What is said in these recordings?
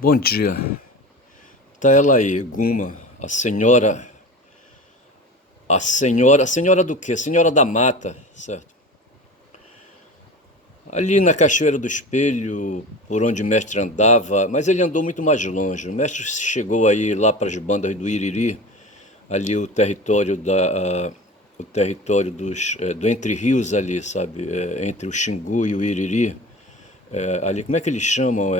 Bom dia. Tá ela aí, Guma, a senhora do quê? A senhora da mata, certo? Ali na Cachoeira do Espelho, por onde o mestre andava, mas ele andou muito mais longe. O mestre chegou aí lá para as bandas do Iriri, ali o território do Entre Rios ali, sabe? Entre o Xingu e o Iriri. Ali, como é que eles chamam?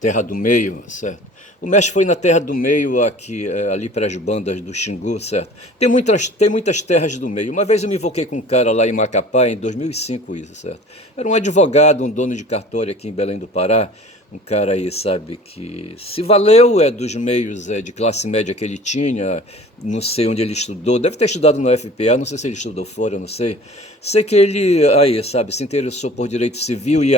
Terra do Meio, certo? O mestre foi na Terra do Meio, aqui, ali para as bandas do Xingu, certo? Tem muitas terras do meio. Uma vez eu me invoquei com um cara lá em Macapá, em 2005, isso, certo? Era um advogado, um dono de cartório aqui em Belém do Pará, um cara aí, sabe, que se valeu dos meios de classe média que ele tinha, não sei onde ele estudou, deve ter estudado no FPA, não sei se ele estudou fora, não sei. Sei que ele aí, sabe, se interessou por direito civil e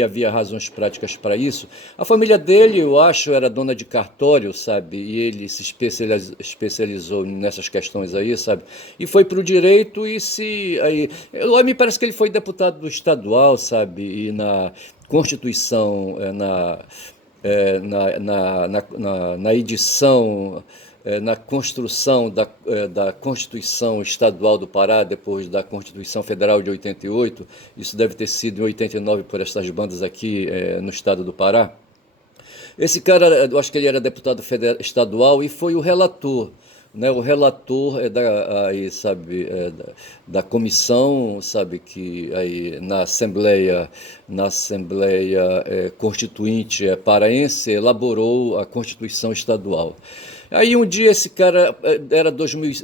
havia razões práticas para isso. A família dele, eu acho, era dona de cartório, sabe, e ele se especializou nessas questões aí, sabe, e foi para o direito e se aí, me parece que ele foi deputado do estadual, sabe, e na Constituição, na edição, na construção da Constituição Estadual do Pará, depois da Constituição Federal de 88, isso deve ter sido em 89 por essas bandas aqui no estado do Pará. Esse cara, eu acho que ele era deputado estadual e foi o relator, né? O relator aí, sabe, da comissão, sabe, que aí na Assembleia Constituinte paraense elaborou a Constituição Estadual. Aí um dia esse cara, era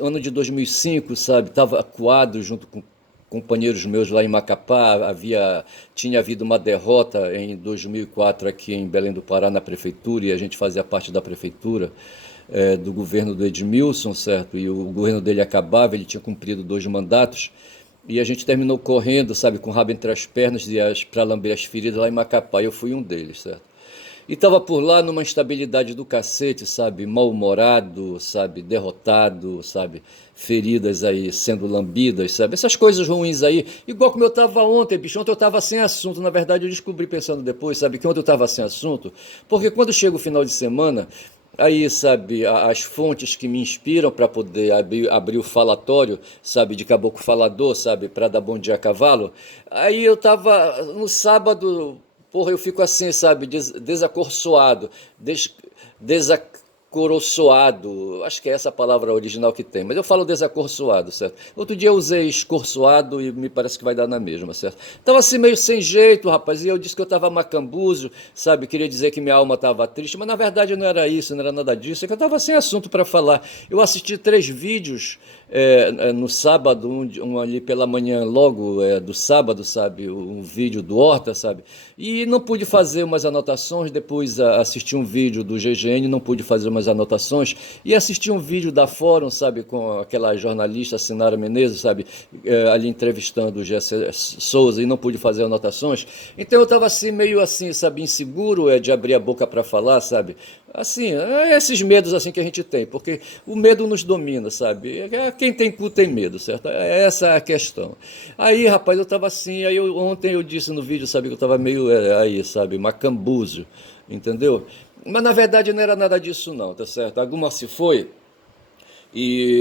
ano de 2005, sabe, estava acuado junto com companheiros meus lá em Macapá, tinha havido uma derrota em 2004 aqui em Belém do Pará na prefeitura, e a gente fazia parte da prefeitura do governo do Edmilson, certo? E o governo dele acabava, ele tinha cumprido 2 mandatos, e a gente terminou correndo, sabe, com o rabo entre as pernas para lamber as feridas lá em Macapá. Eu fui um deles, certo? E estava por lá numa instabilidade do cacete, sabe? Mal-humorado, sabe? Derrotado, sabe? Feridas aí sendo lambidas, sabe? Essas coisas ruins aí. Igual como eu estava ontem, bicho. Ontem eu estava sem assunto. Na verdade, eu descobri pensando depois, sabe? Que ontem eu estava sem assunto. Porque quando chega o final de semana, aí, sabe, as fontes que me inspiram para poder abrir o falatório, sabe, de caboclo falador, sabe, para dar bom dia a cavalo. Aí eu tava no sábado, porra, eu fico assim, sabe, desacorçoado, desacoroçoado, acho que é essa a palavra original que tem, mas eu falo desacorçoado, certo? Outro dia eu usei escorçoado e me parece que vai dar na mesma, certo? Tava assim meio sem jeito, rapaz, e eu disse que eu tava macambuzo, sabe, queria dizer que minha alma tava triste, mas na verdade não era isso, não era nada disso, é que eu tava sem assunto para falar. Eu assisti 3 vídeos no sábado, um ali pela manhã, logo do sábado, sabe, um vídeo do Horta, sabe, e não pude fazer umas anotações, depois assisti um vídeo do GGN, não pude fazer umas anotações, e assisti um vídeo da Fórum, sabe, com aquela jornalista Sinara Menezes, sabe, ali entrevistando o Gessé Souza, e não pude fazer anotações, então eu estava assim, meio assim, sabe, inseguro de abrir a boca para falar, sabe, assim, esses medos assim que a gente tem, porque o medo nos domina, sabe? Quem tem cu tem medo, certo? Essa é a questão. Aí, rapaz, eu tava assim, ontem eu disse no vídeo, sabe, que eu tava meio aí, sabe, macambuzo, entendeu? Mas na verdade não era nada disso não, tá certo? A Guma se foi,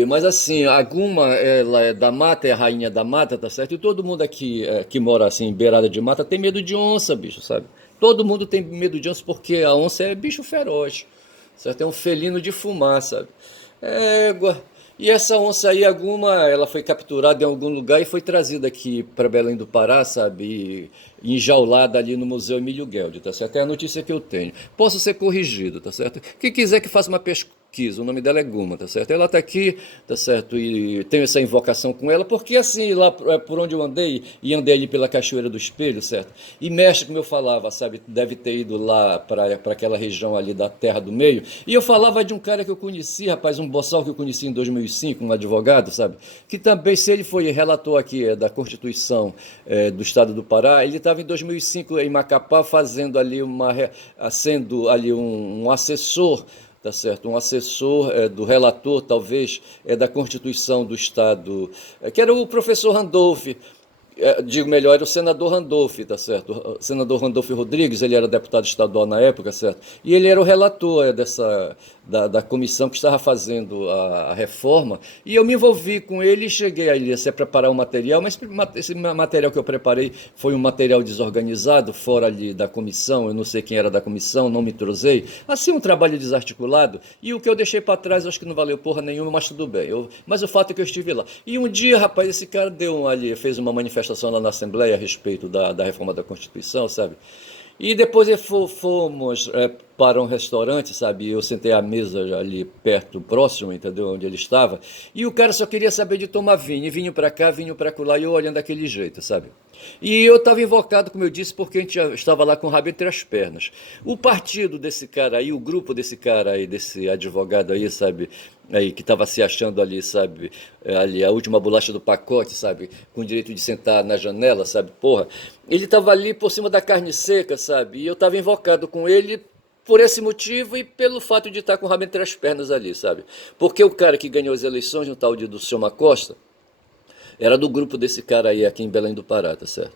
mas assim, a Guma, ela é da mata, é a rainha da mata, tá certo? E todo mundo aqui que mora assim, em beirada de mata, tem medo de onça, bicho, sabe? Todo mundo tem medo de onça porque a onça é bicho feroz, certo? É um felino de fumar, sabe? Égua. E essa onça aí, a Guma, ela foi capturada em algum lugar e foi trazida aqui para Belém do Pará, sabe? E enjaulada ali no Museu Emílio Gueldi, tá certo? É a notícia que eu tenho. Posso ser corrigido, tá certo? Quem quiser que faça uma pesquisa, o nome dela é Guma, tá certo? Ela tá aqui, tá certo? E tenho essa invocação com ela, porque assim, lá por onde eu andei, e andei ali pela Cachoeira do Espelho, certo? E mexe, como eu falava, sabe? Deve ter ido lá para aquela região ali da Terra do Meio. E eu falava de um cara que eu conheci, rapaz, um boçal que eu conheci em 2005, um advogado, sabe? Que também, se ele foi relator aqui da Constituição do Estado do Pará, ele estava em 2005 em Macapá fazendo ali sendo ali um assessor, tá certo? Um assessor do relator, talvez, da Constituição do Estado, que era o professor Randolph. digo melhor, era o senador Randolph, tá certo? O senador Randolph Rodrigues, ele era deputado estadual na época, certo? E ele era o relator da comissão que estava fazendo a reforma, e eu me envolvi com ele e cheguei ali a preparar um material, mas esse material que eu preparei foi um material desorganizado, fora ali da comissão, eu não sei quem era da comissão, não me entrosei, assim um trabalho desarticulado, e o que eu deixei para trás acho que não valeu porra nenhuma, mas tudo bem. Mas o fato é que eu estive lá. E um dia, rapaz, esse cara fez uma manifestação lá na Assembleia a respeito da reforma da Constituição, sabe? E depois fomos para um restaurante, sabe? Eu sentei à mesa ali perto, próximo, entendeu? Onde ele estava. E o cara só queria saber de tomar vinho. E vinho para cá, vinho para lá, e eu olhando daquele jeito, sabe? E eu estava invocado, como eu disse, porque a gente estava lá com o rabo entre as pernas. O partido desse cara aí, o grupo desse cara aí, desse advogado aí, sabe? Aí, que estava se achando ali, sabe? Ali, a última bolacha do pacote, sabe? Com o direito de sentar na janela, sabe? Porra. Ele estava ali por cima da carne seca, sabe? E eu estava invocado com ele por esse motivo e pelo fato de estar com o rabo entre as pernas ali, sabe? Porque o cara que ganhou as eleições, no tal de do Silma Costa, era do grupo desse cara aí aqui em Belém do Pará, tá certo?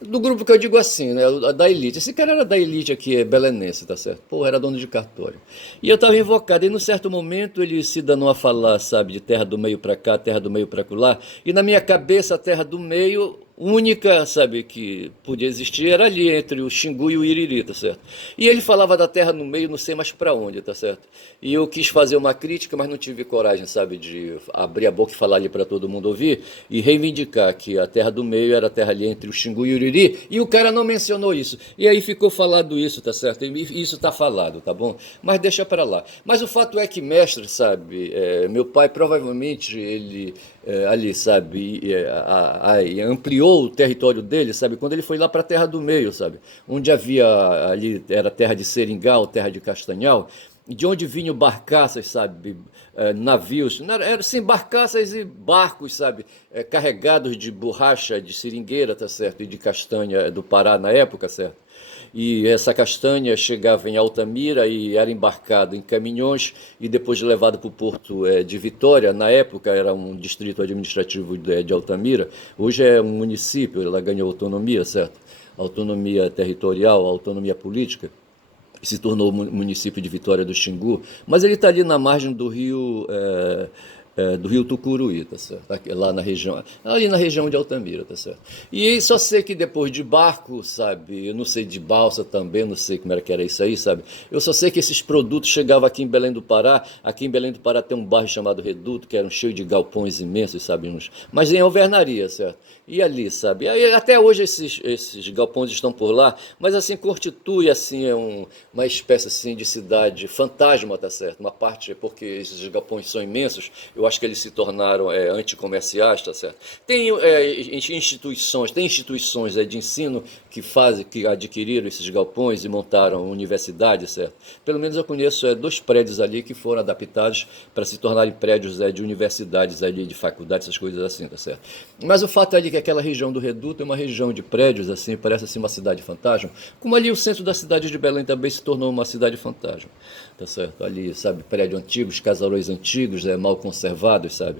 Do grupo que eu digo assim, né? Da elite. Esse cara era da elite aqui, é belenense, tá certo? Pô, era dono de cartório. E eu estava invocado, e num certo momento ele se danou a falar, sabe, de terra do meio para cá, terra do meio para lá. E na minha cabeça, a terra do meio, única, sabe, que podia existir, era ali entre o Xingu e o Iriri, tá certo? E ele falava da terra no meio, não sei mais para onde, tá certo? E eu quis fazer uma crítica, mas não tive coragem, sabe, de abrir a boca e falar ali para todo mundo ouvir e reivindicar que a terra do meio era a terra ali entre o Xingu e o Iriri, e o cara não mencionou isso. E aí ficou falado isso, tá certo? E isso tá falado, tá bom? Mas deixa para lá. Mas o fato é que, mestre, sabe, meu pai provavelmente ele ali, sabe, ampliou o território dele, sabe, quando ele foi lá para a Terra do Meio, sabe, onde havia ali, era terra de seringal, terra de castanhal, de onde vinham barcaças, sabe, navios, eram sim barcaças e barcos, sabe, carregados de borracha, de seringueira, tá certo, e de castanha do Pará na época, certo? E essa castanha chegava em Altamira e era embarcada em caminhões e depois levada para o porto de Vitória. Na época era um distrito administrativo de Altamira, hoje é um município, ela ganhou autonomia, certo? Autonomia territorial, autonomia política, e se tornou o município de Vitória do Xingu, mas ele está ali na margem do rio Tucuruí, tá certo? Lá na região, ali na região de Altamira, tá certo? E só sei que depois de barco, sabe, eu não sei de balsa também, não sei como era que era isso aí, sabe? Eu só sei que esses produtos chegavam aqui em Belém do Pará. Aqui em Belém do Pará tem um bairro chamado Reduto, que era um cheio de galpões imensos, sabe? Mas em alvenaria, certo? E ali, sabe? Até hoje esses galpões estão por lá, mas assim constitui assim uma espécie assim de cidade fantasma, tá certo? Uma parte porque esses galpões são imensos. Eu acho que eles se tornaram anticomerciais, tá certo? Tem instituições de ensino que adquiriram esses galpões e montaram universidades, certo? Pelo menos eu conheço dois prédios ali que foram adaptados para se tornarem prédios de universidades ali, de faculdades, essas coisas assim, tá certo? Mas o fato é que aquela região do Reduto é uma região de prédios, assim, parece assim uma cidade fantasma, como ali o centro da cidade de Belém também se tornou uma cidade fantasma, tá certo? Ali, sabe, prédios antigos, casarões antigos, mal conservados, sabe?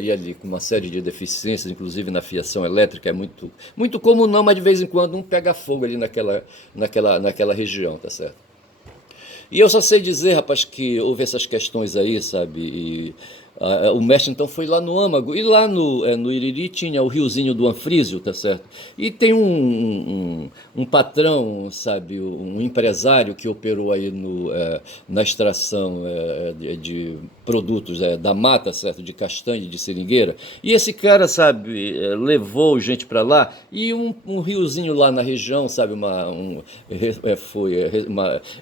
E ali com uma série de deficiências, inclusive na fiação elétrica, é muito, muito comum não, mas de vez em quando um pega fogo ali naquela região, tá certo? E eu só sei dizer, rapaz, que houve essas questões aí, sabe? O mestre então foi lá no âmago, e lá no Iriri tinha o riozinho do Anfrísio, tá certo? E tem um patrão, sabe, um empresário que operou aí na extração de produtos da mata, certo, de castanha, de seringueira, e esse cara, sabe, levou gente para lá, e um riozinho lá na região, sabe,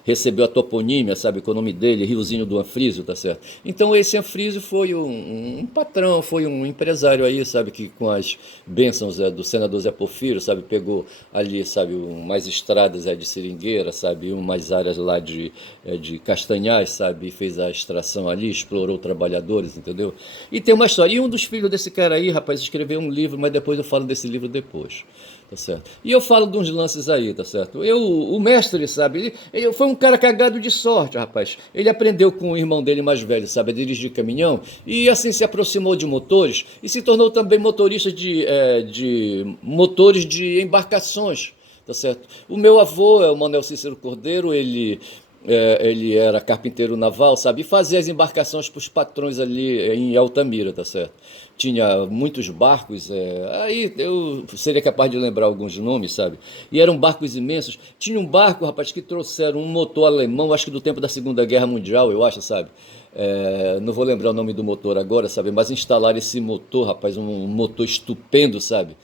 recebeu a toponímia, sabe, com o nome dele, riozinho do Anfrísio, tá certo? Então esse Anfrísio foi um patrão, foi um empresário aí, sabe, que com as bênçãos do senador Zé Porfírio, sabe, pegou ali, sabe, mais estradas de seringueira, sabe, umas áreas lá de castanhais, sabe, e fez a extração ali, explorou trabalhadores, entendeu? E tem uma história, e um dos filhos desse cara aí, rapaz, escreveu um livro, mas depois eu falo desse livro depois, Tá certo? E eu falo de uns lances aí, tá certo? O mestre, sabe, ele foi um cara cagado de sorte, rapaz. Ele aprendeu com o irmão dele mais velho, sabe, a dirigir caminhão, e assim se aproximou de motores e se tornou também motorista de motores de embarcações, tá certo? O meu avô, é o Manuel Cícero Cordeiro, ele era carpinteiro naval, sabe? E fazia as embarcações para os patrões ali em Altamira, tá certo? Tinha muitos barcos, aí eu seria capaz de lembrar alguns nomes, sabe? E eram barcos imensos. Tinha um barco, rapaz, que trouxeram um motor alemão, acho que do tempo da Segunda Guerra Mundial, eu acho, sabe? Não vou lembrar o nome do motor agora, sabe? Mas instalaram esse motor, rapaz, um motor estupendo, sabe?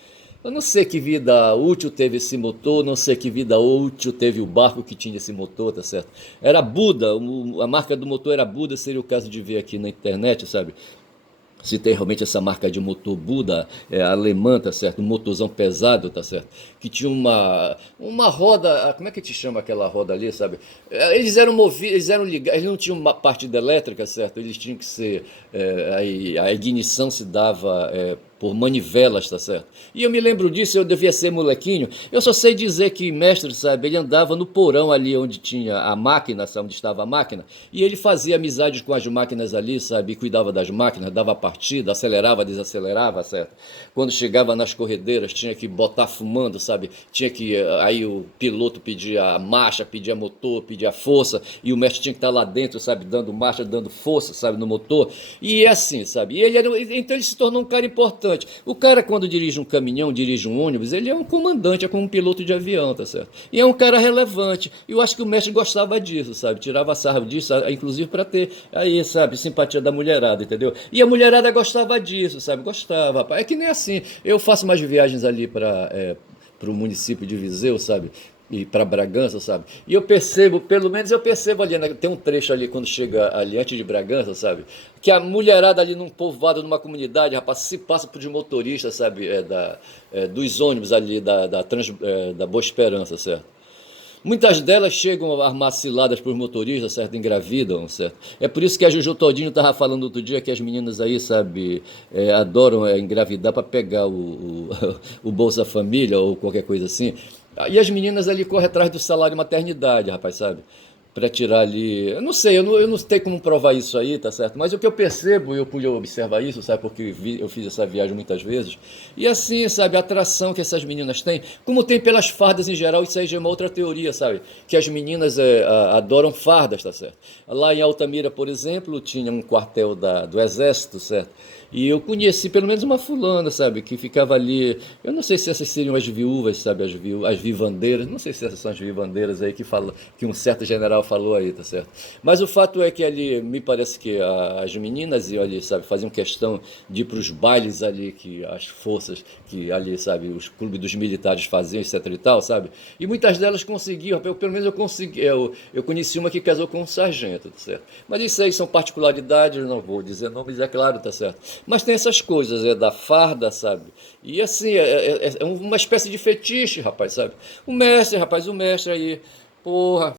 Eu não sei que vida útil teve esse motor, não sei que vida útil teve o barco que tinha esse motor, tá certo? Era Buda, a marca do motor era Buda, seria o caso de ver aqui na internet, sabe? Se tem realmente essa marca de motor Buda, alemã, tá certo? Um motorzão pesado, tá certo? Que tinha uma roda, como é que te chama aquela roda ali, sabe? Eles eram movidos, eles eram ligados, eles não tinham uma parte de elétrica, certo? Eles tinham que ser, a ignição se dava por manivelas, tá certo? E eu me lembro disso, eu devia ser molequinho. Eu só sei dizer que mestre, sabe, ele andava no porão ali onde tinha a máquina, sabe, onde estava a máquina, e ele fazia amizade com as máquinas ali, sabe, e cuidava das máquinas, dava partida, acelerava, desacelerava, certo? Quando chegava nas corredeiras, tinha que botar fumando, sabe? Tinha que, aí o piloto pedia a marcha, pedia motor, pedia força, e o mestre tinha que estar lá dentro, sabe, dando marcha, dando força, sabe, no motor. E é assim, sabe? E então ele se tornou um cara importante. O cara, quando dirige um caminhão, dirige um ônibus, ele é um comandante, é como um piloto de avião, tá certo? E é um cara relevante. E eu acho que o mestre gostava disso, sabe? Tirava sarro disso, inclusive para ter aí, sabe, simpatia da mulherada, entendeu? E a mulherada gostava disso, sabe? Gostava, rapaz. É que nem assim. Eu faço umas viagens ali para o município de Viseu, sabe? E para Bragança, sabe? E eu percebo, pelo menos eu percebo ali, né? Tem um trecho ali quando chega ali antes de Bragança, sabe? Que a mulherada ali num povoado, numa comunidade, rapaz, se passa por de motorista, sabe? Dos ônibus ali da Boa Esperança, certo? Muitas delas chegam armar ciladas para os motoristas, certo? Engravidam, certo? É por isso que a Juju Todinho estava falando outro dia que as meninas aí, sabe, adoram engravidar para pegar o Bolsa Família ou qualquer coisa assim. E as meninas ali correm atrás do salário maternidade, rapaz, sabe? Para tirar ali. Eu não sei, eu não tenho como provar isso aí, tá certo? Mas o que eu percebo, eu pude observar isso, sabe? Porque eu fiz essa viagem muitas vezes. E assim, sabe, a atração que essas meninas têm, como tem pelas fardas em geral, isso aí já é uma outra teoria, sabe? Que as meninas adoram fardas, tá certo? Lá em Altamira, por exemplo, tinha um quartel do Exército, certo? E eu conheci pelo menos uma fulana, sabe, que ficava ali. Eu não sei se essas seriam as viúvas, sabe, as vivandeiras. Não sei se essas são as vivandeiras aí que um certo general falou aí, tá certo? Mas o fato é que ali, me parece que as meninas iam ali, sabe, faziam questão de ir para os bailes ali, que as forças, que ali, sabe, os clubes dos militares faziam, etc e tal, sabe? E muitas delas conseguiam, pelo menos eu consegui, eu conheci uma que casou com um sargento, tá certo? Mas isso aí são particularidades, não vou dizer nomes, é claro, tá certo? Mas tem essas coisas, da farda, sabe? E assim, é uma espécie de fetiche, rapaz, sabe? O mestre, rapaz, o mestre aí, porra.